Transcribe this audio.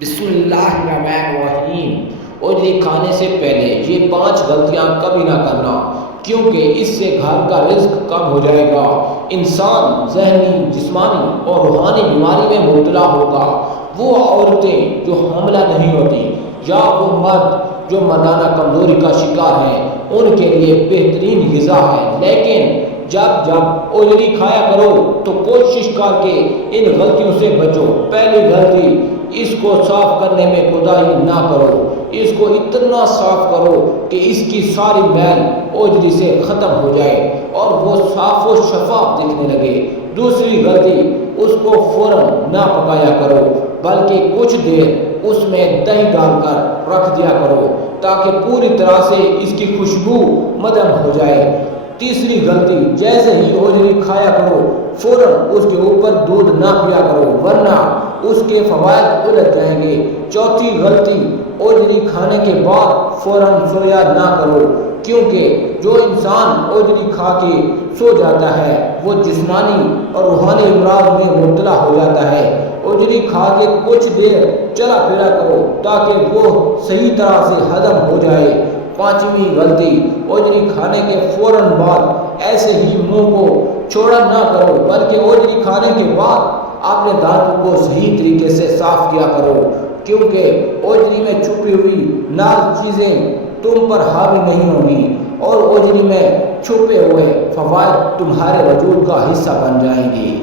بسم اللہ الرحمن الرحیم۔ اوجری کھانے سے پہلے یہ 5 غلطیاں کبھی نہ کرنا، کیونکہ اس سے گھر کا رزق کم ہو جائے گا، انسان ذہنی، جسمانی اور روحانی بیماری میں مبتلا ہوگا۔ وہ عورتیں جو حاملہ نہیں ہوتی یا وہ مرد جو مردانہ کمزوری کا شکار ہیں، ان کے لیے بہترین غذا ہے، لیکن جب اوجری کھایا کرو تو کوشش کر کے ان غلطیوں سے بچو۔ پہلی غلطی، اس کو صاف کرنے میں کوتاہی نہ کرو۔ اس کو اتنا صاف کرو کہ اس کی ساری میل اوجری سے ختم ہو جائے اور وہ صاف و شفاف دکھنے لگے۔ دوسری غلطی، اس کو فوراً نہ پکایا کرو، بلکہ کچھ دیر اس میں دہی ڈال کر رکھ دیا کرو تاکہ پوری طرح سے اس کی خوشبو مدھم ہو جائے۔ تیسری غلطی، جیسے ہی اوجری کھایا کرو فوراً اس کے اوپر دودھ نہ پیا کرو، ورنہ اس کے فوائد الٹ جائیں گے۔ چوتھی غلطی، اوجری کھانے کے بعد فوراً سویا نہ کرو، کیونکہ جو انسان اوجری کھا کے سو جاتا ہے وہ جسمانی اور روحانی امراض میں مبتلا ہو جاتا ہے۔ اوجری کھا کے کچھ دیر چلا پھرا کرو تاکہ وہ صحیح طرح سے ہضم ہو جائے۔ پانچویں غلطی، اوجری کھانے کے فوراً بعد ایسے ہی منہ کو چھوڑا نہ کرو، بلکہ اوجری کھانے کے بعد اپنے دانتوں کو صحیح طریقے سے صاف کیا کرو، کیونکہ اوجری میں چھپی ہوئی نار چیزیں تم پر حاوی نہیں ہوں گی اور اوجری میں چھپے ہوئے فوائد تمہارے وجود کا حصہ بن جائیں گی۔